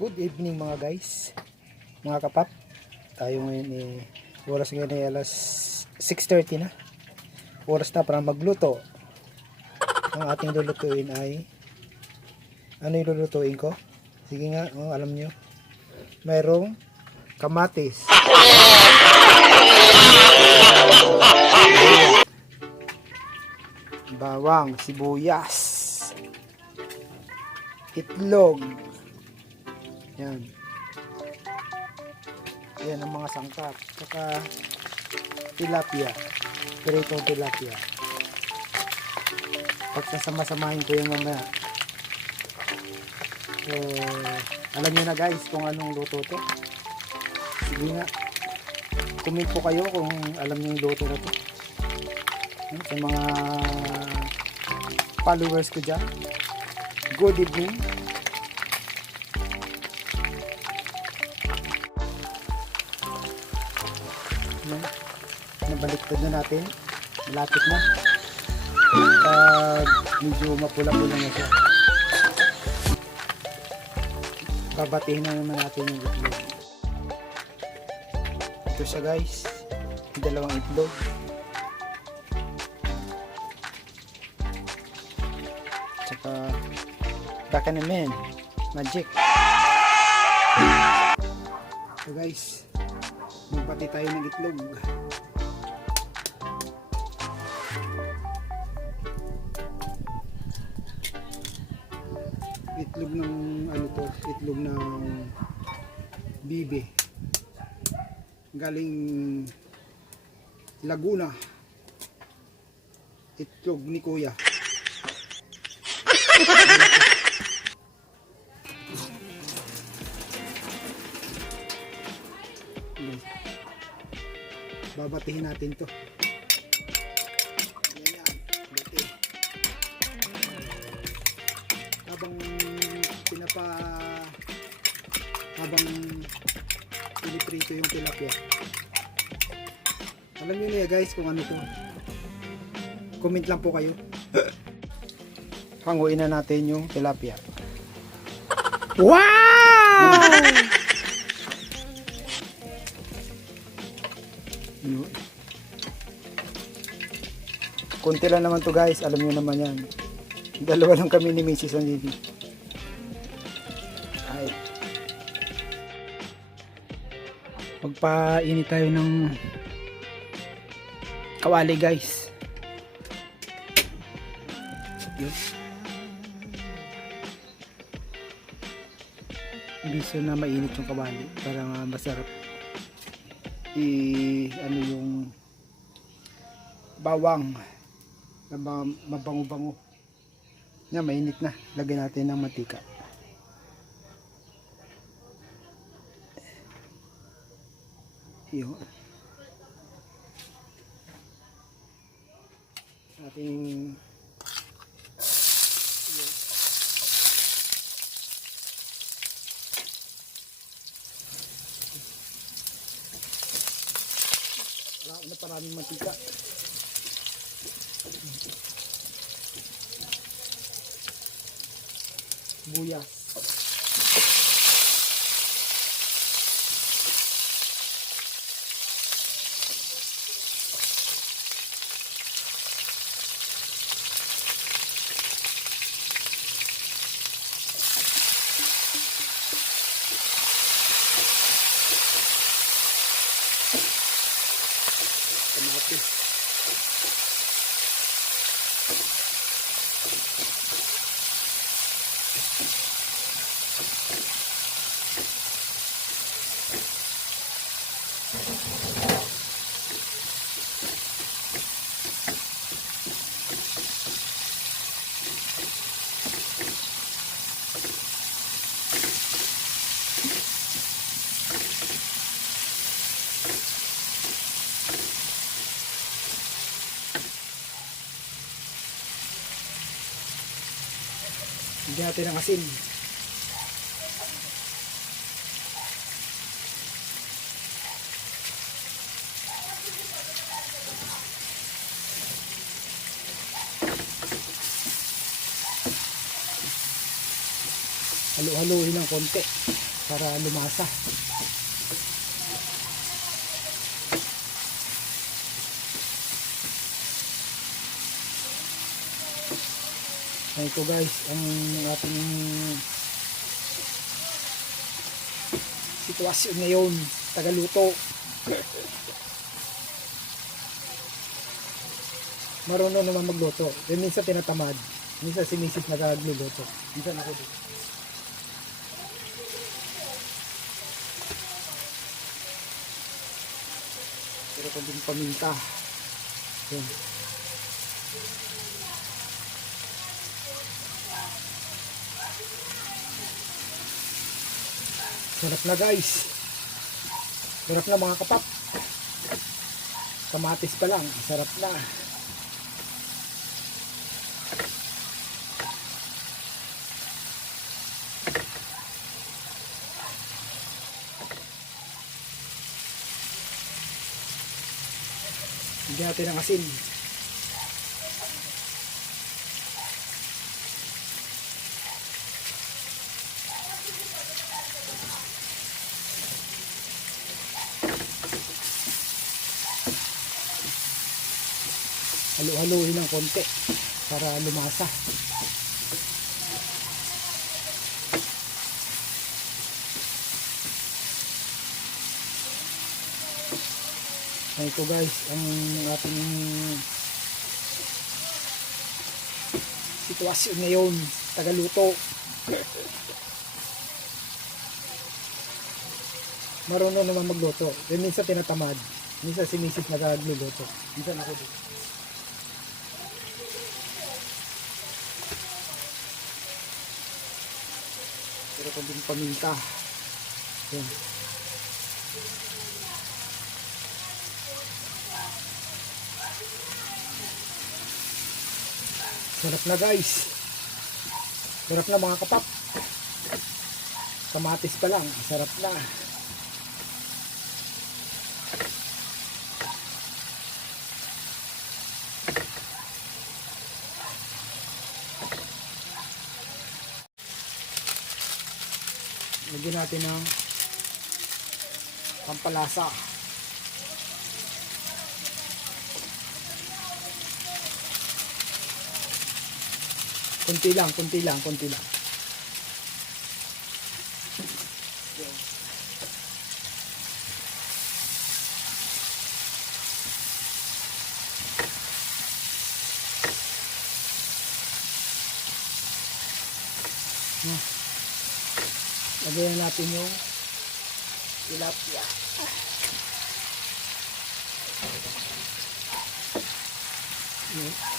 Good evening mga guys. Mga kapap Tayo ngayon eh Oras ngayon ay alas 6.30 na. Oras na para magluto. Ang ating lulutuin ay Ano yung lulutuin ko? Sige nga, oh, alam nyo. Mayroong Kamatis. Bawang, sibuyas Itlog yan. Yan ang mga sangkap. Saka tilapia. Piritong tilapia. Pag sasama-samahin ko yung mamaya. So, alam niyo na guys kung anong luto to. Sige nga. Comment po kayo kung alam niyo yung luto na to. Sa mga followers ko dyan. Good evening. Nabaliktad na natin. Malapit na. Pag medyo mapula-pula na siya. Babatiin na naman natin yung itlog. Ito siya guys. Dalawang itlog. Tsaka baka naman. Magic. So guys, Magpati tayo ng itlog. Itlog ng ano to, itlog ng bibe. Galing Laguna. Itlog ni Kuya. Babatihin natin to pinapa habang piniprito yung tilapia alam nyo na guys kung ano to comment lang po kayo hanguin na natin yung tilapia wow Yun. Kunti lang naman to guys, alam niyo naman yan. Dalawa lang kami ni Mrs. Andini. Magpainit tayo ng kawali guys. Yun. Na mainit yung kawali. Para nga masarap. I ano yung bawang na ba- mabango-bango. Yan mainit na. Lagyan natin ng mantika yun ating na paraming mantika. Buyas. Hindi natin ang asin. Halo-halohin ng konti. para lumasa. Ay ito guys, ang ating sitwasyon ngayon, tagaluto. Marunong naman magluto. Eh, minsan tinatamad. Minsan si Mrs. nagagluluto. Minsan ako din. Pero kung din paminta. Yan. Sarap na guys. Sarap na mga kapap. Kamatis pa lang. Sarap na. Hindi natin ang asin. Halo-haloin ng konti para lumasa. Ito guys, ang ating sitwasyon ngayon, tagaluto. Marunong naman magluto. Eh, minsan tinatamad. Minsan si Mrs. nagagluluto. Minsan ako din. Kung din paminta. Yan. Sarap na guys. Sarap na mga kapap. Kamatis pa lang. Sarap na. Lagyan natin ng pampalasa. Kunti lang, kunti lang, kunti lang. Hmm. Lagyan natin yung tilapia. Yun.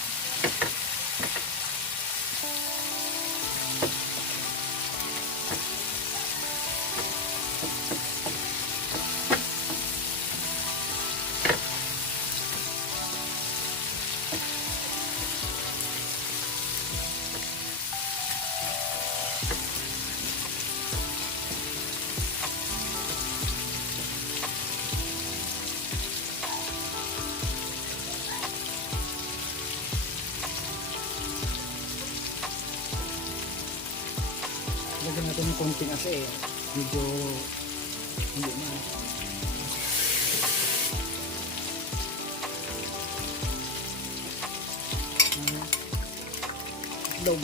Lagyan natin ng konting kasi medyo hindi na. Itlog.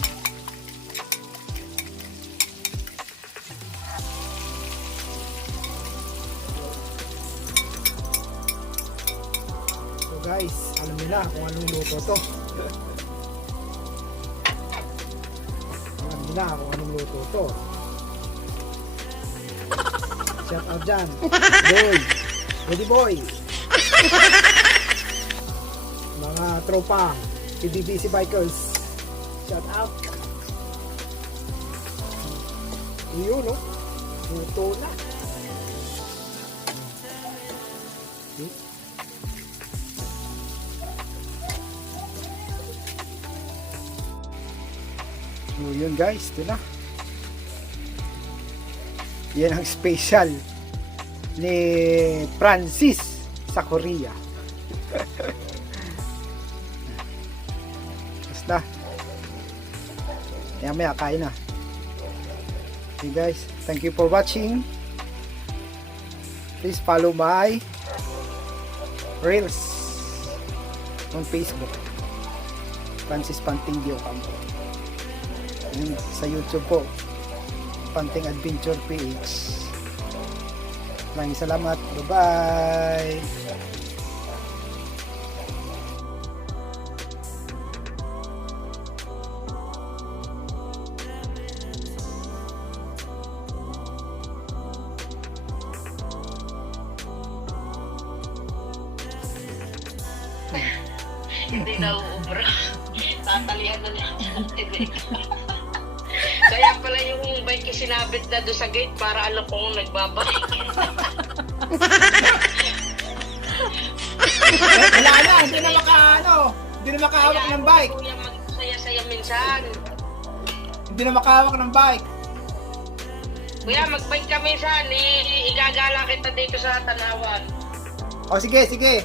So guys, alam nila kung anong luto to. Nila kung anong luto to. Shout out dyan. Boy. Ready boy. Mga tropa. PBBC Bikers. Shout out. Yun, no? Luto na. Yun guys, ito na. Yan ang special ni Francis sa Korea. Basta. Maya maya kain na. Okay guys, thank you for watching. Please follow my Reels on Facebook. Francis Panting Dio Campo. Yun, sa YouTube po. Panting Adventure PH. Maraming salamat. Bye-bye. Hindi na uubra. Tatalihan na lang. Kaya pala yung bike yung sinabit na doon sa gate para alam kong nagbabike. Wala na, hindi na maka, ano, hindi na makahawak ng bike. Kuya magsaya-saya minsan. Hindi na makahawak ng bike. Kuya, magbike ka minsan. I- igagala kita dito sa Tanawan. O sige, sige.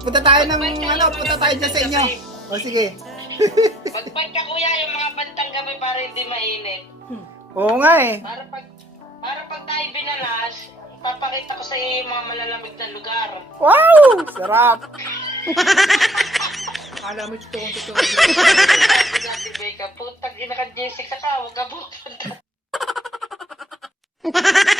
Punta tayo ng, ano, punta tayo dyan sa inyo. O sige. Ka kuya yung mga bantang gabi para hindi mainit. Oo nga eh. Para pag para pag tayo binalas, papakita ko sa iyo yung mga malalamig na lugar. Wow! Sarap. Alam mo, ito kung totoo. Sabi Beka, putang ina ka Jessic sa ka, huwag ka pupunta.